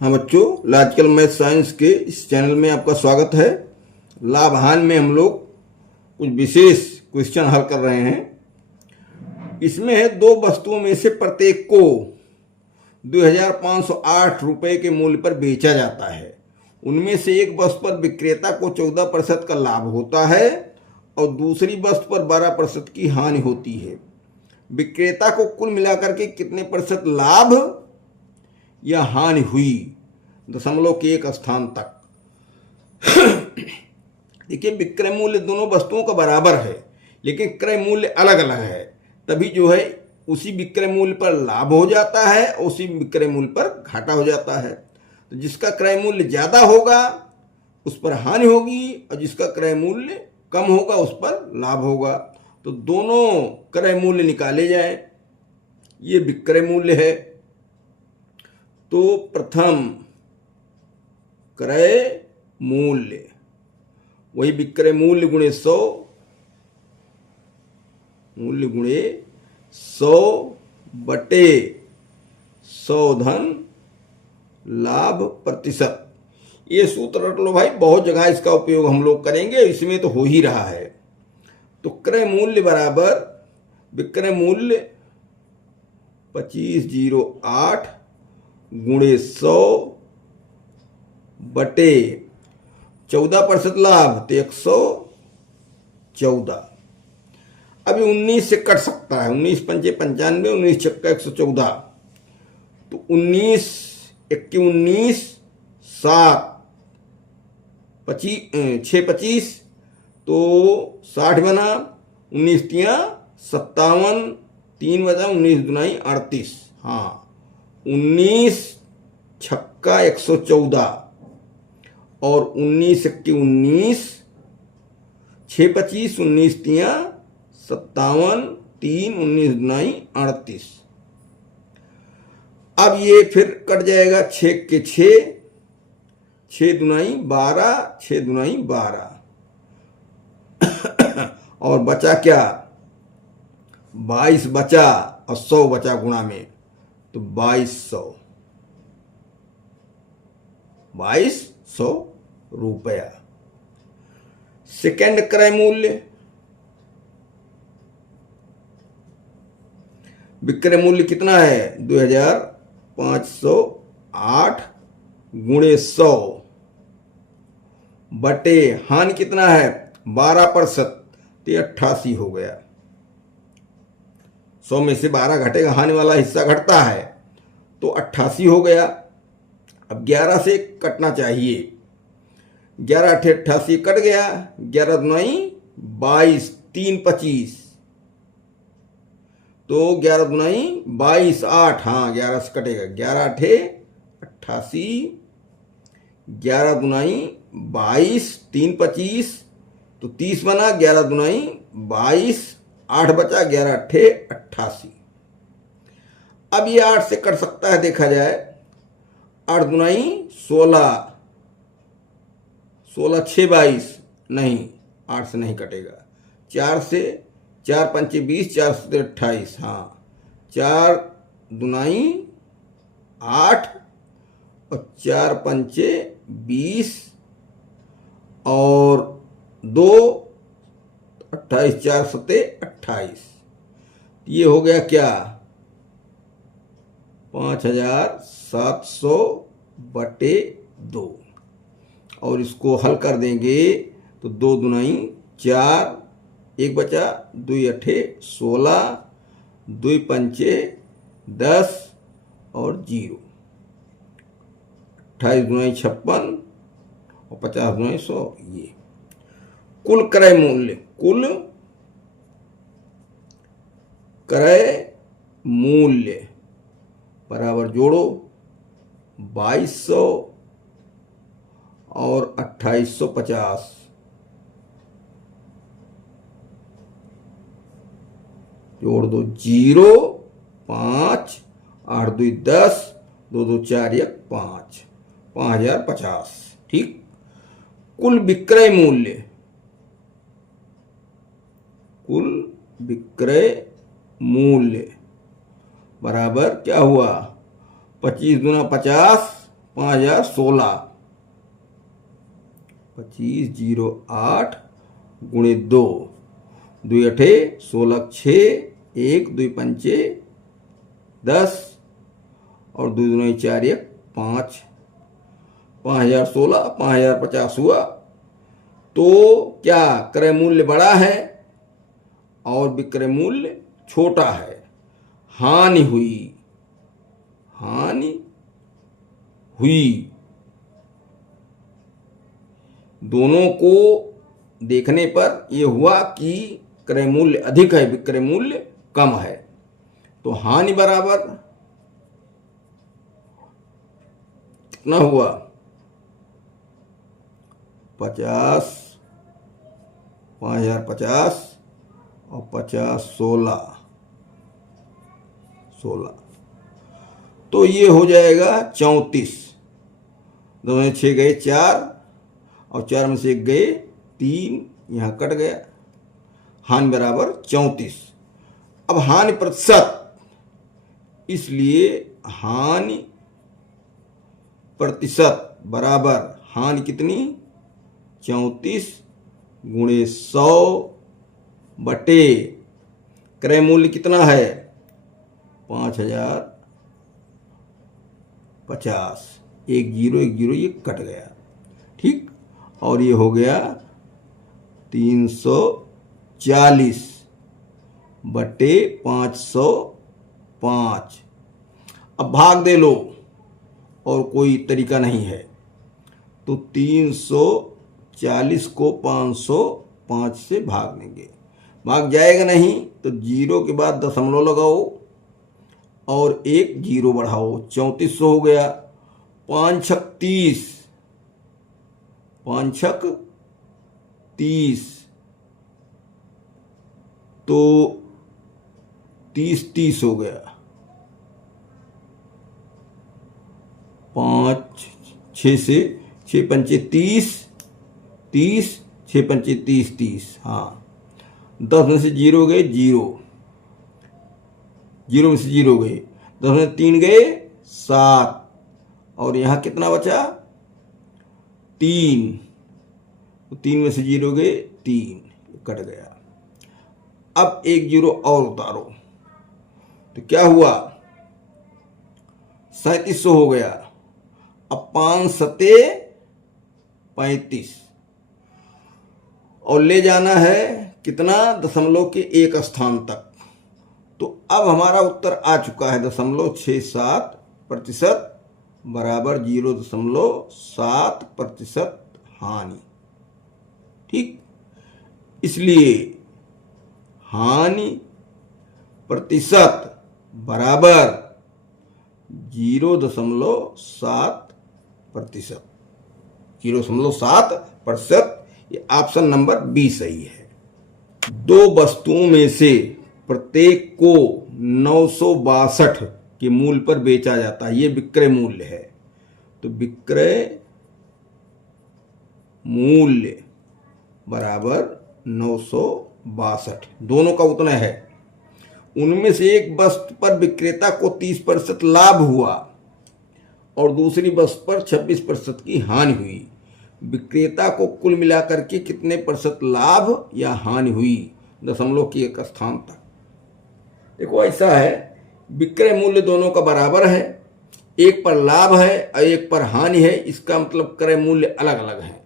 हाँ बच्चों, logical math science के इस चैनल में आपका स्वागत है। लाभ हानि में हम लोग कुछ विशेष क्वेश्चन हल कर रहे हैं। इसमें है दो वस्तुओं में से प्रत्येक को 2508 रुपये के मूल्य पर बेचा जाता है। उनमें से एक वस्तु पर विक्रेता को 14% का लाभ होता है और दूसरी वस्तु पर 12% की हानि होती है। विक्रेता को कुल मिलाकर के कितने प्रतिशत लाभ या हानि हुई दशमलव के एक स्थान तक। देखिए, विक्रय मूल्य दोनों वस्तुओं का बराबर है, लेकिन क्रय मूल्य अलग अलग है। तभी जो है उसी विक्रय मूल्य पर लाभ हो जाता है और उसी विक्रय मूल्य पर घाटा हो जाता है। तो जिसका क्रय मूल्य ज़्यादा होगा उस पर हानि होगी और जिसका क्रय मूल्य कम होगा उस पर लाभ होगा। तो दोनों क्रय मूल्य निकाले जाए। ये विक्रय मूल्य है, तो प्रथम क्रय मूल्य वही विक्रय मूल्य गुणे 100, मूल्य गुणे 100 बटे 100 धन लाभ प्रतिशत। ये सूत्र रट लो भाई, बहुत जगह इसका उपयोग हम लोग करेंगे, इसमें तो हो ही रहा है। तो क्रय मूल्य बराबर विक्रय मूल्य 2508 गुणे 100 बटे 14% लाभ तो 114। अभी 19 से कट सकता है, 19 पंचे 95, 19 छक्का 114। तो 19 एक्के 19, 7 6 25, तो 60 बना, 19 तिया 57, 3 बजा 19 दुनाई 38। हाँ, 19 छक्का 114 और 19 एक्के 19, 6 25, 19 तिया 57, 3 19 दुनाई 38। अब ये फिर कट जाएगा 6 के 6, 6 दुनाई 12, 6 दुनाई 12 और बचा क्या, 22 बचा और 100 बचा गुणा में, तो 2200 रुपया। सेकेंड क्रय मूल्य विक्रय मूल्य कितना है, 2508 गुणे 100 बटे हानि कितना है 12%, तो 88 हो गया। 100 में से 12 घटेगा, हानि वाला हिस्सा घटता है, तो 88 हो गया। अब 11 से कटना चाहिए, 11 अठे 88 कट गया, 11 दुनाई 22, 3 25, तो 11 दुनाई 22, 8, हाँ 11 से कटेगा, 11 अठे 88, 11 दुनाई 22, 3 25, तो 30 बना, 11 दुनाई 22, 8 बचा, 11 अठे 88। अब ये 8 से कट सकता है, देखा जाए, 8 दुनाई 16, 16 6 22, नहीं 8 से नहीं कटेगा, 4 से 4 पंचे 20, 4 से 28, हाँ 4 दुनाई 8 और 4 पंचे 20 और 2 28, 4 सते 28। ये हो गया क्या, 5700 बटे 2। और इसको हल कर देंगे तो 2 दुनाई 4, 1 बचा, 2 अठे 16, 2 पंचे 10 और 0, 28 दुनाई 56 और 50 दुनाई 100। ये कुल क्रय मूल्य, कुल क्रय मूल्य बराबर जोड़ो 2200 और 2850, जोड़ दो 0, 5, 8 2 10, 2 2 4 1 5, 5050। ठीक। कुल विक्रय मूल्य, कुल विक्रय मूल्य बराबर क्या हुआ, 25 दूना 50, 5016, 2508 गुणे 2, 2 अठे 16 6, 1 2 पंचे 10 और 2 दूनी 4 1 5, 5016 5050 हुआ। तो क्या क्रय मूल्य बड़ा है और विक्रय मूल्य छोटा है? हानि हुई, हानि हुई। दोनों को देखने पर यह हुआ कि क्रय मूल्य अधिक है, विक्रय मूल्य कम है। तो हानि बराबर कितना हुआ? 50 5050 और 5016 16, तो ये हो जाएगा 34। 2 में 6 गए 4 और 4 में से 1 गए 3, यहाँ कट गया। हानि बराबर 34। अब हानि प्रतिशत, इसलिए हानि प्रतिशत बराबर हानि कितनी? 34 गुणे 100 बटे क्रय मूल्य कितना है? 5050। 1 0 1 0 ये कट गया, ठीक। और ये हो गया 340 बटे 505। अब भाग दे लो और कोई तरीका नहीं है, तो 340 को 505 से भाग देंगे। भाग जाएगा नहीं तो 0 के बाद दशमलव लगाओ और 1 0 बढ़ाओ, 3400 हो गया। 5 छक 30, 5 छक 30, तो 30 30 हो गया। 5 6 से 6 पंचे 30, 30 6 पंचे 30 30, हाँ। 10 में से 0 गए 0, 0 में से 0 गए, 10 में 3 गए 7 और यहाँ कितना बचा? 3, 3 में से 0 गए 3, कट गया। अब 1 0 और उतारो तो क्या हुआ? 3700 हो गया। अब 5 सते 35 और ले जाना है कितना? दशमलव के एक स्थान तक। तो अब हमारा उत्तर आ चुका है 0.67% बराबर 0.7% हानि, ठीक। इसलिए हानि प्रतिशत बराबर 0.7%। 0.7%, ये ऑप्शन नंबर बी सही है। दो वस्तुओं में से प्रत्येक को 962 के मूल्य पर बेचा जाता है, ये विक्रय मूल्य है। तो विक्रय मूल्य बराबर 962, दोनों का उतना है। उनमें से एक वस्तु पर विक्रेता को 30% लाभ हुआ और दूसरी वस्तु पर 26% की हानि हुई। विक्रेता को कुल मिलाकर के कितने प्रतिशत लाभ या हानि हुई? दशमलव के एक स्थान तक। देखो ऐसा है, विक्रय मूल्य दोनों का बराबर है, एक पर लाभ है और एक पर हानि है। इसका मतलब क्रय मूल्य अलग अलग है।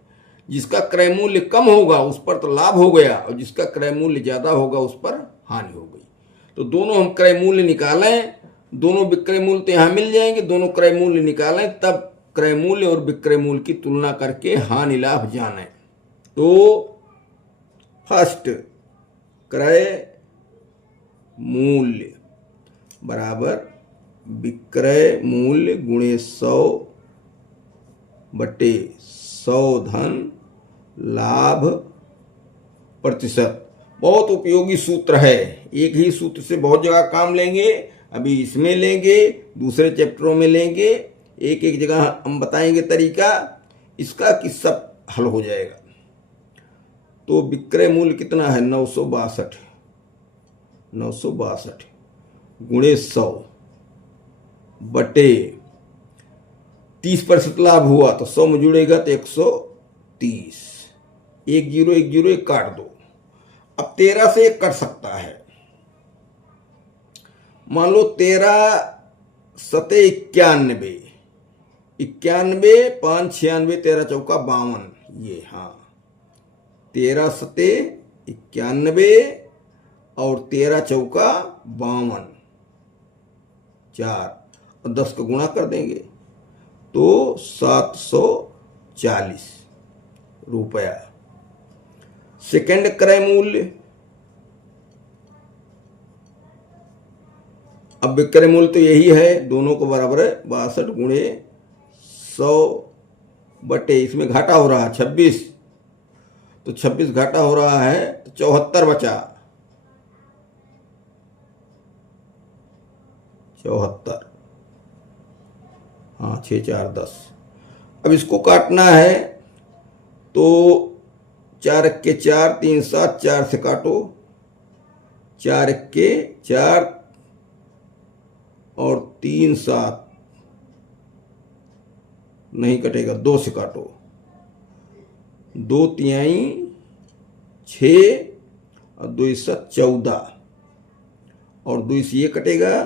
जिसका क्रय मूल्य कम होगा उस पर तो लाभ हो गया और जिसका क्रय मूल्य ज्यादा होगा उस पर हानि हो गई। तो दोनों हम क्रय मूल्य निकालें, दोनों विक्रय मूल्य तो यहाँ मिल जाएंगे, दोनों क्रय मूल्य निकालें, तब क्रय मूल्य और विक्रय मूल्य की तुलना करके हानि लाभ जानें। तो फर्स्ट क्रय मूल्य बराबर विक्रय मूल्य गुणे 100 बटे 100 धन लाभ प्रतिशत। बहुत उपयोगी सूत्र है, एक ही सूत्र से बहुत जगह काम लेंगे। अभी इसमें लेंगे, दूसरे चैप्टरों में लेंगे, एक एक जगह हम बताएंगे तरीका इसका कि सब हल हो जाएगा। तो विक्रय मूल्य कितना है? 962 गुणे 100 बटे 30% लाभ हुआ तो 100 में जुड़ेगा तो 130। 1 0 1 0 1 काट दो। अब 13 से 1 कट सकता है। मान लो 13 सते 91, 91 5 96, 13 चौका 52, ये हाँ 13 सते 91 और 13 चौका 52, 4 और 10 का गुणा कर देंगे तो 740 रुपया। सेकंड क्रय मूल्य, अब विक्रय मूल्य तो यही है, दोनों को बराबर है 62 गुणे 100 बटे, इसमें घाटा हो रहा है 26, तो 26 घाटा हो रहा है तो 74 बचा, 74, हाँ 6 4 10। अब इसको काटना है तो 4 1 4 3 7, 4 से काटो, 4 1 4 और 3 7 नहीं कटेगा, 2 से काटो, 2 तिहाई 6 और 2 7 14 और 2 से ये कटेगा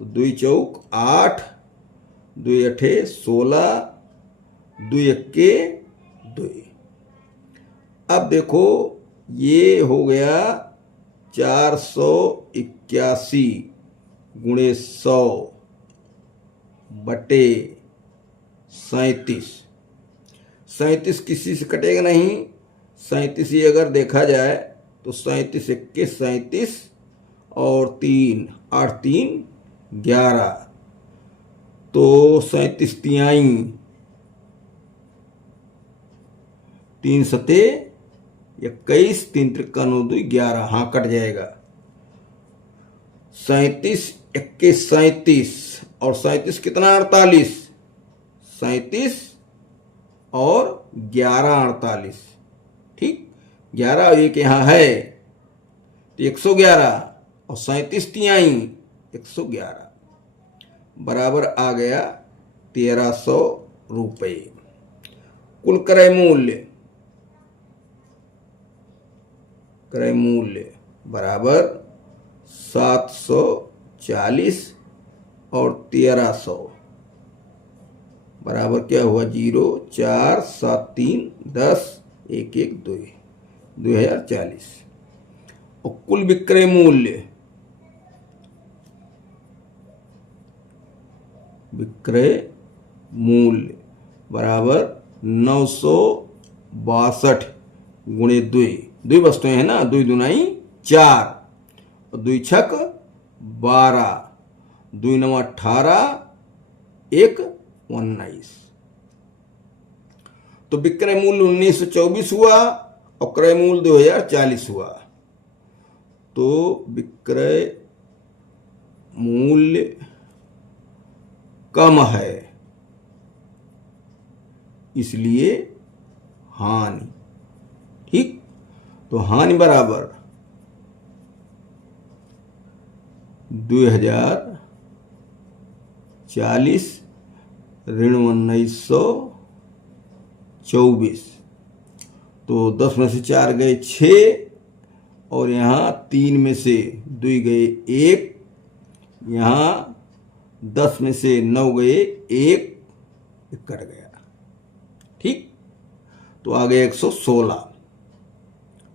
तो 2 चौक 8, 2 8 16, 2 1 2। अब देखो ये हो गया 481 गुणे 100 बटे 37। 37 किसी से कटेगा नहीं, 37 ही अगर देखा जाए तो 37 1 37 और 3 8 3 11, तो 37 तिहाई 3 सते 21, 3 त्रिका 9 2 11, हाँ कट जाएगा। 37 21 37 और 37 कितना 48, 37 और 11 48, ठीक 11 और 1 यहाँ है तो 111 और 37 तिहाई 111 बराबर आ गया 1300 रुपये। कुल क्रय मूल्य बराबर 740 और 1300 बराबर क्या हुआ 0 4 7 3 10 1 1 2 2040। और कुल विक्रय मूल्य बराबर 962 गुणे 2 वस्तुएं हैं ना, 2 दुनाई 4 और 2 छक 12, 2 9 18, 1 19, तो विक्रय मूल्य 1924 हुआ और क्रय मूल्य 2040 हुआ। तो विक्रय मूल्य कम है इसलिए हानि, ठीक, तो हानि बराबर 2040 ऋण 1924, तो 10 में से 4 गए 6 और यहाँ 3 में से 2 गए 1, यहाँ 10 में से 9 गए 1 कट गया, ठीक, तो आ गया 116,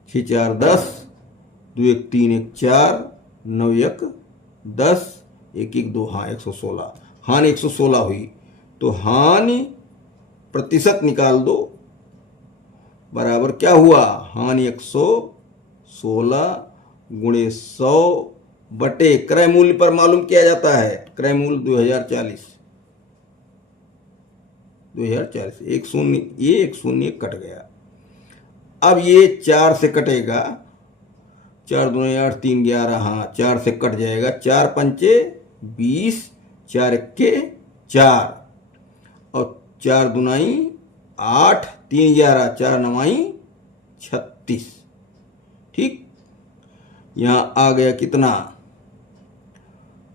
6 4 10, 2 1 3 1 4, 9 1 10, 1 1 2, हाँ 116, हानि 116 हुई। तो हानि प्रतिशत निकाल दो, बराबर क्या हुआ, हानि 116 गुणे 100 बटे क्रय मूल्य पर मालूम किया जाता है, क्रय मूल्य 2040, एक शून्य, ये एक शून्य कट गया। अब ये 4 से कटेगा, 4 दूनी 8 3 11, हाँ 4 से कट जाएगा, 4 पंचे 20, 4 इक्के 4 और 4 दुनाई 8, 3 11, 4 नवाई 36, ठीक, यहाँ आ गया कितना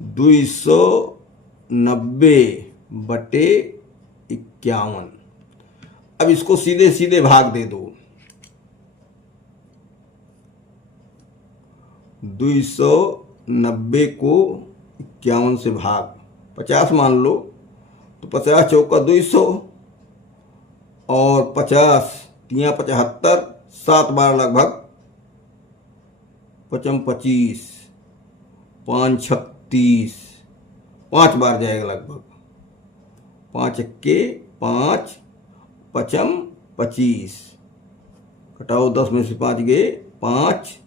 290 बटे 51। अब इसको सीधे सीधे भाग दे दो। 290 को 51 से भाग 50 मान लो, तो 50 चौका 200 और 50 तिया 75, 7 बार लगभग 25, 5 36, 5 बार जाएगा लगभग। 5 एक्के 5, 5 25, घटाओ 10 में से 5 गए 5,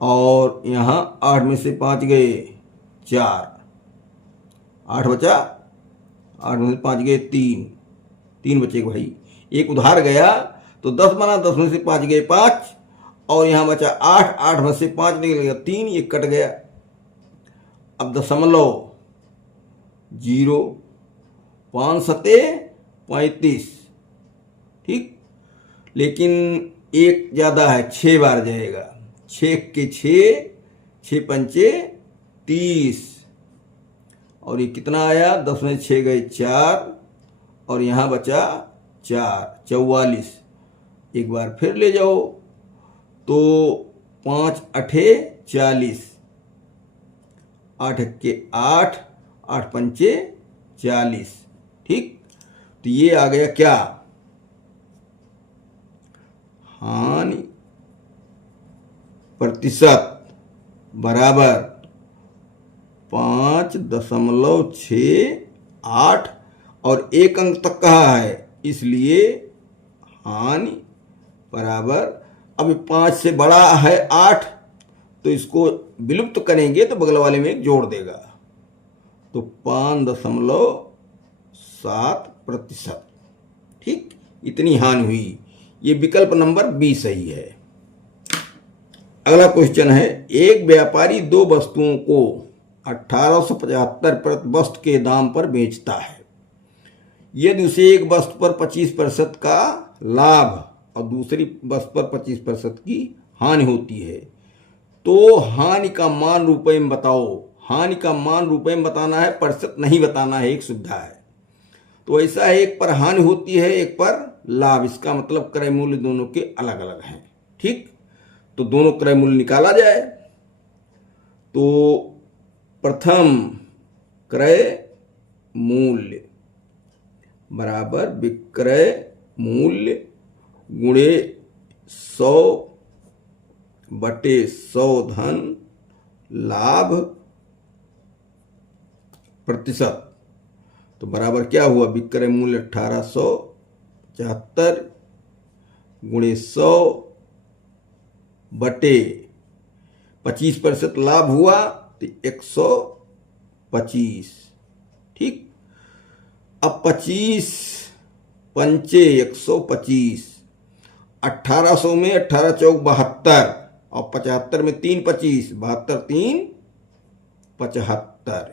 और यहाँ 8 में से 5 गए 4, 8 बचा, 8 में से 5 गए 3 बचे भाई, एक उधार गया तो 10 बना, 10 में से 5 गए 5, और यहाँ बचा 8, 8 में से 5 निकल गया 3, ये कट गया। अब दशमलव 0, 5 सते 35, ठीक, लेकिन एक ज़्यादा है, 6 बार जाएगा। 6 के 6, 6 पंचे 30, और ये कितना आया, 10 में 6 गए 4, और यहाँ बचा 4, 44। एक बार फिर ले जाओ तो 5 अठे 40, 8 के 8, 8 पंचे 40, ठीक। तो ये आ गया क्या, हानि प्रतिशत बराबर 5.68, और एक अंक तक कहा है, इसलिए हानि बराबर, अब 5 से बड़ा है 8, तो इसको विलुप्त करेंगे तो बगल वाले में जोड़ देगा, तो 5.7%, ठीक, इतनी हानि हुई। ये विकल्प नंबर बी सही है। अगला क्वेश्चन है, एक व्यापारी 2 वस्तुओं को 1875 प्रति वस्तु के दाम पर बेचता है। यदि उसे एक वस्तु पर 25% का लाभ और दूसरी वस्तु पर 25% की हानि होती है, तो हानि का मान रुपए में बताओ। हानि का मान रुपए में बताना है, प्रतिशत नहीं बताना है, एक सुविधा है। तो ऐसा है, एक पर हानि होती है, एक पर लाभ, इसका मतलब क्रय मूल्य दोनों के अलग अलग हैं, ठीक। तो दोनों क्रय मूल्य निकाला जाए। तो प्रथम क्रय मूल्य बराबर विक्रय मूल्य गुणे 100/100 धन लाभ प्रतिशत, तो बराबर क्या हुआ, विक्रय मूल्य 1875 गुणे 100/25% लाभ हुआ तो 125, ठीक। अब 25 पंचे 125, 1800 में 18 चौक 72, और 75 में 3 25, 72 3 75,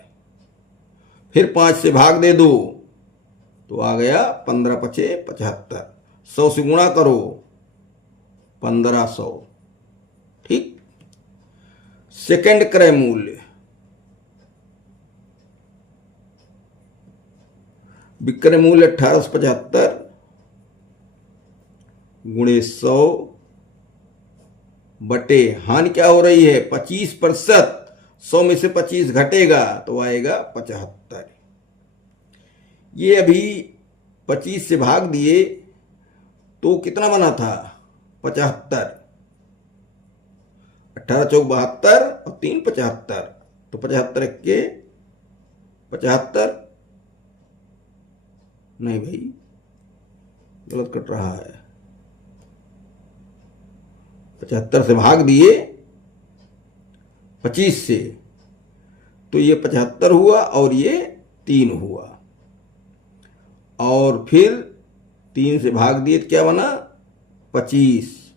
फिर 5 से भाग दे दो तो आ गया 15 पचे 75, 100 से गुणा करो 1500, ठीक। सेकंड क्रय मूल्य विक्रय मूल्य 1875 गुणे 100 बटे हानि क्या हो रही है 25%, 100 में से 25 घटेगा तो आएगा 75। ये अभी 25 से भाग दिए तो कितना बना था 75, 18 चौक 72 और 3 75, तो 75 के 75, नहीं भाई गलत कट रहा है, 75 से भाग दिए 25 से, तो ये 75 हुआ और ये 3 हुआ, और फिर 3 से भाग दिए तो क्या बना 25,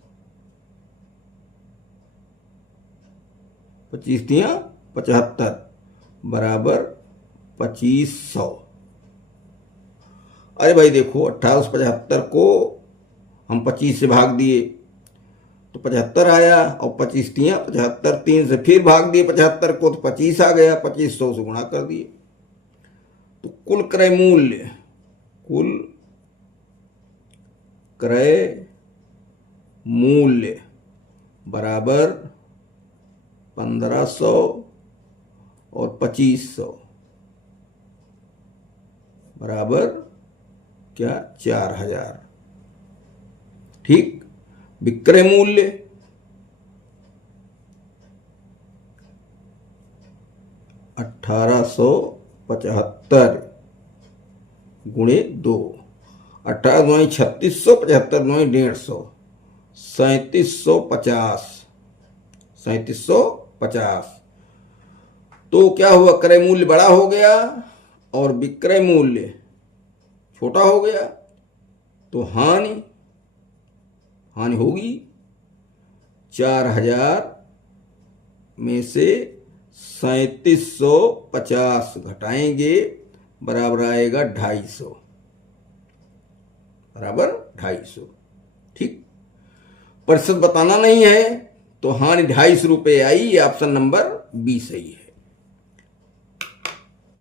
25 दिया 75 बराबर 2500। अरे भाई देखो 1875 को हम 25 से भाग दिए तो 75 आया, और 25 दिया 75, 3 से फिर भाग दिए 75 को तो 25 आ गया, 2500 से गुणा कर दिए। तो कुल क्रय मूल्य कुल क्रय मूल्य बराबर 1500 और 2500 बराबर क्या 4000। ठीक। विक्रय मूल्य 1875 गुणे 2, 18 दूनी 3600, 75 दूनी 150, 3750, 3750। तो क्या हुआ, क्रय मूल्य बड़ा हो गया और विक्रय मूल्य छोटा हो गया, तो हानि होगी। 4000 में से 3750 घटाएंगे, बराबर आएगा 250, बराबर 250। ठीक। प्रतिशत बताना नहीं है, तो हानि 250 रुपये आई। ये ऑप्शन नंबर 20 सही है।